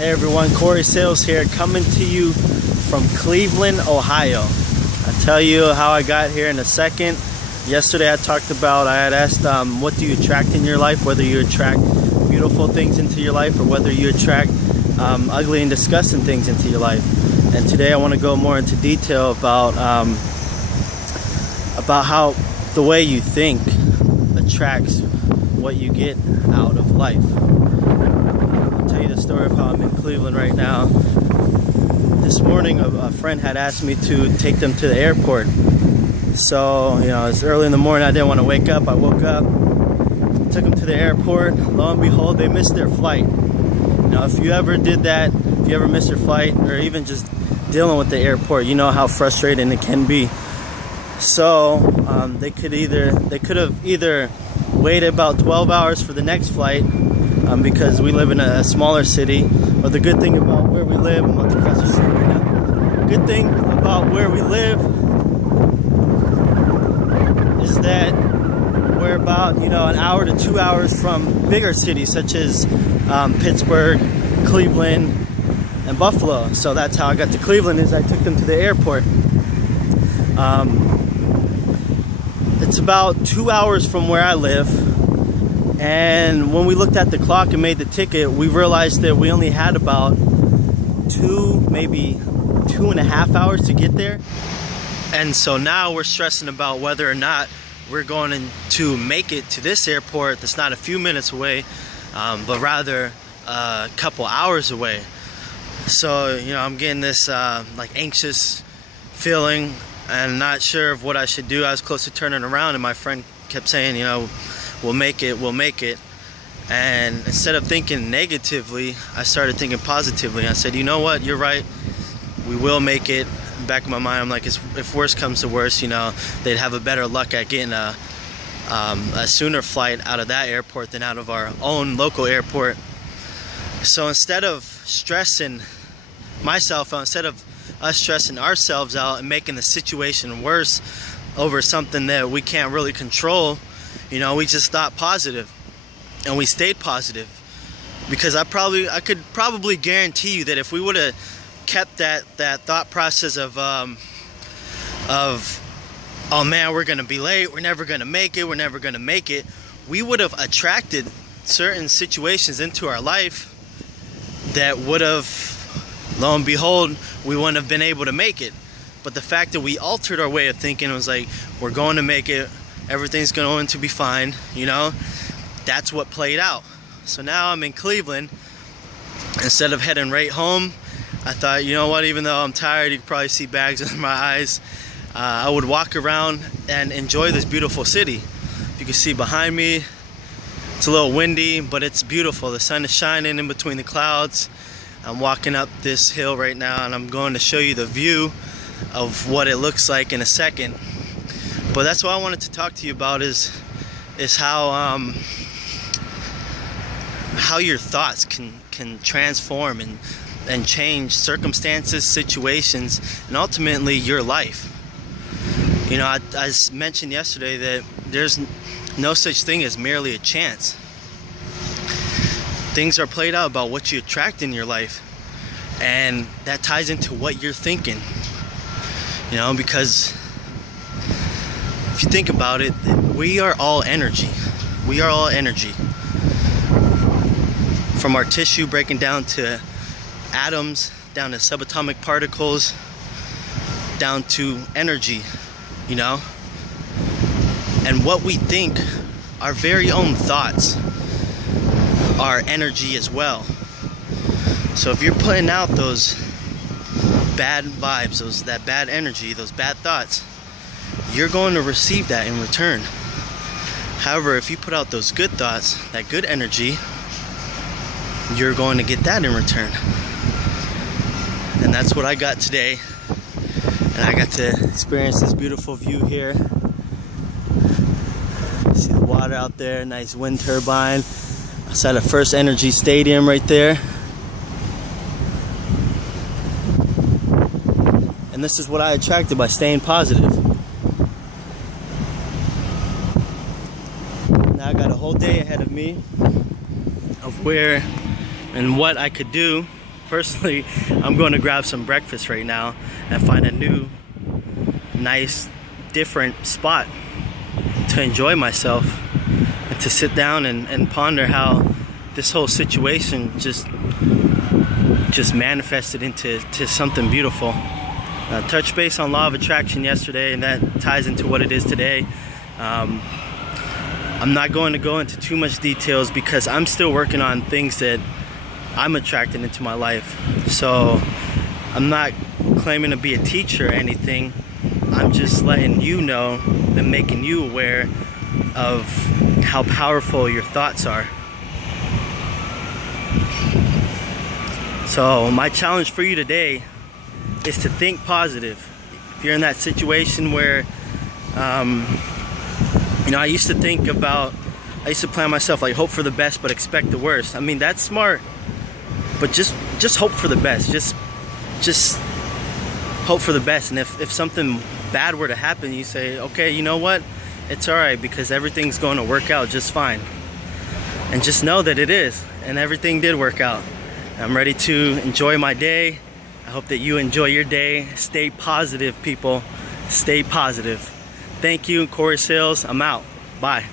Hey everyone, Corey Sales here, coming to you from Cleveland, Ohio. I'll tell you how I got here in a second. Yesterday I had asked what do you attract in your life, whether you attract beautiful things into your life or whether you attract ugly and disgusting things into your life. And today I want to go more into detail about how the way you think attracts what you get out of life. I'll tell you the story of how I'm in Cleveland right now. This morning a friend had asked me to take them to the airport. So, it's early in the morning, I didn't want to wake up. I woke up, took them to the airport. Lo and behold, they missed their flight. If you ever did that, if you ever missed your flight, or even just dealing with the airport, you know how frustrating it can be. So they could have either waited about 12 hours for the next flight, because we live in a smaller city. But the good thing about where we live, I'm about to cross the street right now. Good thing about where we live is that we're about an hour to 2 hours from bigger cities such as Pittsburgh, Cleveland, and Buffalo. So that's how I got to Cleveland, is I took them to the airport. It's about 2 hours from where I live, and when we looked at the clock and made the ticket, we realized that we only had about maybe 2.5 hours to get there. And so now we're stressing about whether or not we're going to make it to this airport that's not a few minutes away, but rather a couple hours away. So I'm getting this anxious feeling and not sure of what I should do. I was close to turning around and my friend kept saying, we'll make it. And instead of thinking negatively, I started thinking positively. I said, you know what, you're right, we will make it. In the back of my mind, I'm like, if worse comes to worse, they'd have a better luck at getting a sooner flight out of that airport than out of our own local airport. So instead of stressing myself out, instead of us stressing ourselves out and making the situation worse over something that we can't really control, we just thought positive, and we stayed positive. Because I could probably guarantee you that if we would have kept that thought process of oh man, we're gonna be late, we're never gonna make it, we would have attracted certain situations into our life that would have, lo and behold, we wouldn't have been able to make it. But the fact that we altered our way of thinking, was like, we're going to make it, everything's going to be fine, that's what played out. So now I'm in Cleveland. Instead of heading right home, I thought, you know what, even though I'm tired, you can probably see bags in my eyes, I would walk around and enjoy this beautiful city. You can see behind me, it's a little windy, but it's beautiful. The sun is shining in between the clouds. I'm walking up this hill right now, and I'm going to show you the view of what it looks like in a second. But that's what I wanted to talk to you about, is how your thoughts can transform and change circumstances, situations, and ultimately your life. I mentioned yesterday that there's no such thing as merely a chance. Things are played out about what you attract in your life, and that ties into what you're thinking. Because if you think about it, we are all energy. We are all energy. From our tissue breaking down to atoms, down to subatomic particles, down to energy, And what we think, our very own thoughts, are energy as well. So if you're putting out those bad vibes, that bad energy, those bad thoughts, you're going to receive that in return. However, if you put out those good thoughts, that good energy, you're going to get that in return. And that's what I got today. And I got to experience this beautiful view here. See the water out there, nice wind turbine. Outside of First Energy Stadium right there. And this is what I attracted by staying positive. Now whole day ahead of me of where and what I could do personally, I'm going to grab some breakfast right now and find a new, nice, different spot to enjoy myself and to sit down and ponder how this whole situation just manifested into something beautiful. Touch base on law of attraction yesterday, and that ties into what it is today. I'm not going to go into too much details because I'm still working on things that I'm attracting into my life. So I'm not claiming to be a teacher or anything. I'm just letting you know and making you aware of how powerful your thoughts are. So my challenge for you today is to think positive. If you're in that situation where you know, I used to plan myself like hope for the best but expect the worst. I mean, that's smart, but just hope for the best. Just hope for the best. And if something bad were to happen, you say, okay, you know what? It's all right, because everything's going to work out just fine. And just know that it is, and everything did work out. I'm ready to enjoy my day. I hope that you enjoy your day. Stay positive, people. Stay positive. Thank you, Corey Sales. I'm out. Bye.